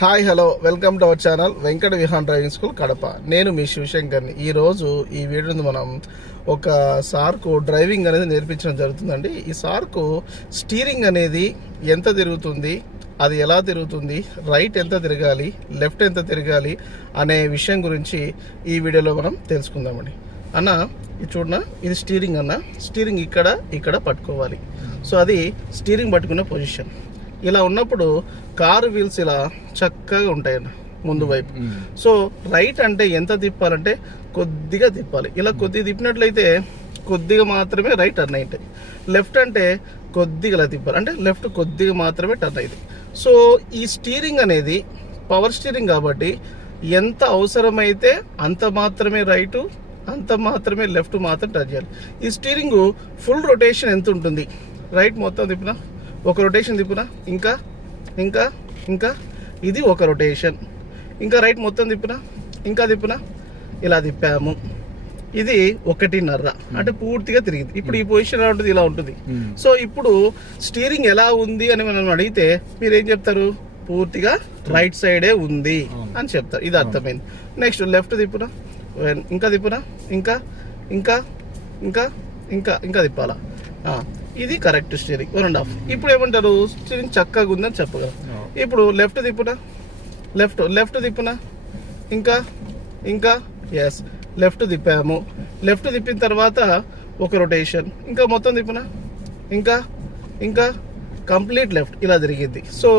Hi hello welcome to our channel Venkata Vihaan driving school Kadapa. నేను మీ శివశంకర్ని. ఈరోజు ఈ వీడియోని మనం ఒక సార్కు డ్రైవింగ్ అనేది నేర్పించడం జరుగుతుందండి. ఈ సార్కు స్టీరింగ్ అనేది ఎంత తిరుగుతుంది, అది ఎలా తిరుగుతుంది, రైట్ ఎంత తిరగాలి, లెఫ్ట్ ఎంత తిరగాలి అనే విషయం గురించి ఈ వీడియోలో మనం తెలుసుకుందామండి. అన్న ఇది చూడనా, ఇది స్టీరింగ్ అన్న. స్టీరింగ్ ఇక్కడ పట్టుకోవాలి. సో అది స్టీరింగ్ పట్టుకున్న పొజిషన్. ఇలా ఉన్నప్పుడు కారు వీల్స్ ఇలా చక్కగా ఉంటాయన్న ముందు వైపు. సో రైట్ అంటే ఎంత తిప్పాలంటే కొద్దిగా తిప్పాలి. ఇలా కొద్దిగా తిప్పినట్లయితే కొద్దిగా మాత్రమే రైట్ టర్న్ అవుతాయి. లెఫ్ట్ అంటే కొద్దిగా ఇలా తిప్పాలి, అంటే లెఫ్ట్ కొద్దిగా మాత్రమే టర్న్ అవుతుంది. సో ఈ స్టీరింగ్ అనేది పవర్ స్టీరింగ్ కాబట్టి ఎంత అవసరమైతే అంత మాత్రమే రైటు, అంత మాత్రమే లెఫ్ట్ మాత్రం టర్న్ చేయాలి. ఈ స్టీరింగ్ ఫుల్ రొటేషన్ ఎంత ఉంటుంది, రైట్ మొత్తం తిప్పినా ఒక రొటేషన్ తిప్పునా, ఇంకా ఇంకా ఇంకా ఇది ఒక రొటేషన్, ఇంకా రైట్ మొత్తం తిప్పునా, ఇంకా తిప్పునా, ఇలా తిప్పాము. ఇది 1.5 అంటే పూర్తిగా తిరిగింది. ఇప్పుడు ఈ పొజిషన్ ఎలా ఉంటుంది, ఇలా ఉంటుంది. సో ఇప్పుడు స్టీరింగ్ ఎలా ఉంది అని మనం అడిగితే మీరు ఏం చెప్తారు, పూర్తిగా రైట్ సైడే ఉంది అని చెప్తారు. ఇది అర్థమైంది. నెక్స్ట్ లెఫ్ట్ తిప్పునా, ఇంకా తిప్పునా, ఇంకా ఇంకా ఇంకా ఇంకా ఇంకా తిప్పాలా. ఇది కరెక్ట్ స్టీరింగ్ 1.5. ఇప్పుడు ఏమంటారు, స్టీరింగ్ చక్కగా ఉందని చెప్పగలరు. ఇప్పుడు లెఫ్ట్ తిప్పునా, లెఫ్ట్ తిప్పునా, ఇంకా ఇంకా ఎస్ లెఫ్ట్ తిప్పాము. లెఫ్ట్ తిప్పిన తర్వాత ఒక రొటేషన్, ఇంకా మొత్తం తిప్పునా, ఇంకా ఇంకా కంప్లీట్ లెఫ్ట్ ఇలా తిరిగింది. సో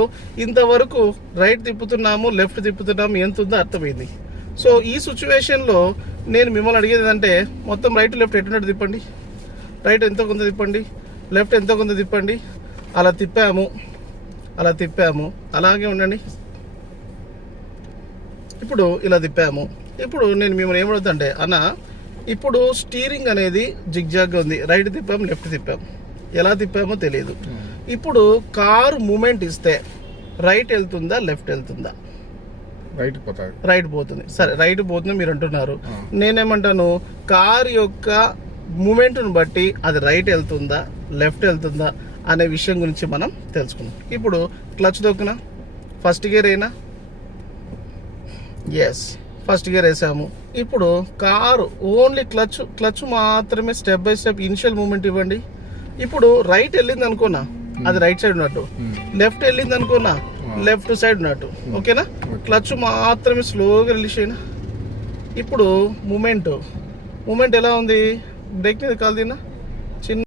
ఇంతవరకు రైట్ తిప్పుతున్నాము, లెఫ్ట్ తిప్పుతున్నాము, ఎంత ఉందో అర్థమైంది. సో ఈ సిచ్యువేషన్లో నేను మిమ్మల్ని అడిగేది ఏంటంటే మొత్తం రైట్ లెఫ్ట్ ఎట్టున్నట్టు తిప్పండి. రైట్ ఎంత కొంత తిప్పండి, లెఫ్ట్ ఎంత కొంత తిప్పండి. అలా తిప్పాము, అలాగే ఉండండి. ఇప్పుడు ఇలా తిప్పాము. ఇప్పుడు నేను మిమ్మల్ని ఏమడుగుతుంటే అన్న, ఇప్పుడు స్టీరింగ్ అనేది జిగ్జాగ్గా ఉంది. రైట్ తిప్పాము, లెఫ్ట్ తిప్పాము, ఎలా తిప్పామో తెలియదు. ఇప్పుడు కారు మూమెంట్ ఇస్తే రైట్ వెళ్తుందా, లెఫ్ట్ వెళ్తుందా? రైట్ పోతుంది. సరే రైట్ పోతుంది మీరు అంటున్నారు. నేనేమంటాను, కారు యొక్క మూమెంట్ను బట్టి అది రైట్ వెళ్తుందా, లెఫ్ట్ వెళ్తుందా అనే విషయం గురించి మనం తెలుసుకుందాం. ఇప్పుడు క్లచ్ దొక్కునా, ఫస్ట్ గేర్ అయినా, ఎస్ ఫస్ట్ గేర్ వేసాము. ఇప్పుడు కారు ఓన్లీ క్లచ్ మాత్రమే step by step initial movement ఇవ్వండి. ఇప్పుడు రైట్ వెళ్ళింది అనుకున్నా, అది రైట్ సైడ్ ఉన్నట్టు. లెఫ్ట్ వెళ్ళింది అనుకున్నా, లెఫ్ట్ సైడ్ ఉన్నట్టు. ఓకేనా? క్లచ్ మాత్రమే స్లోగా రిలీజ్ అయినా. ఇప్పుడు మూమెంట్ ఎలా ఉంది, బ్రేక్ మీద కాలు తిన్నా,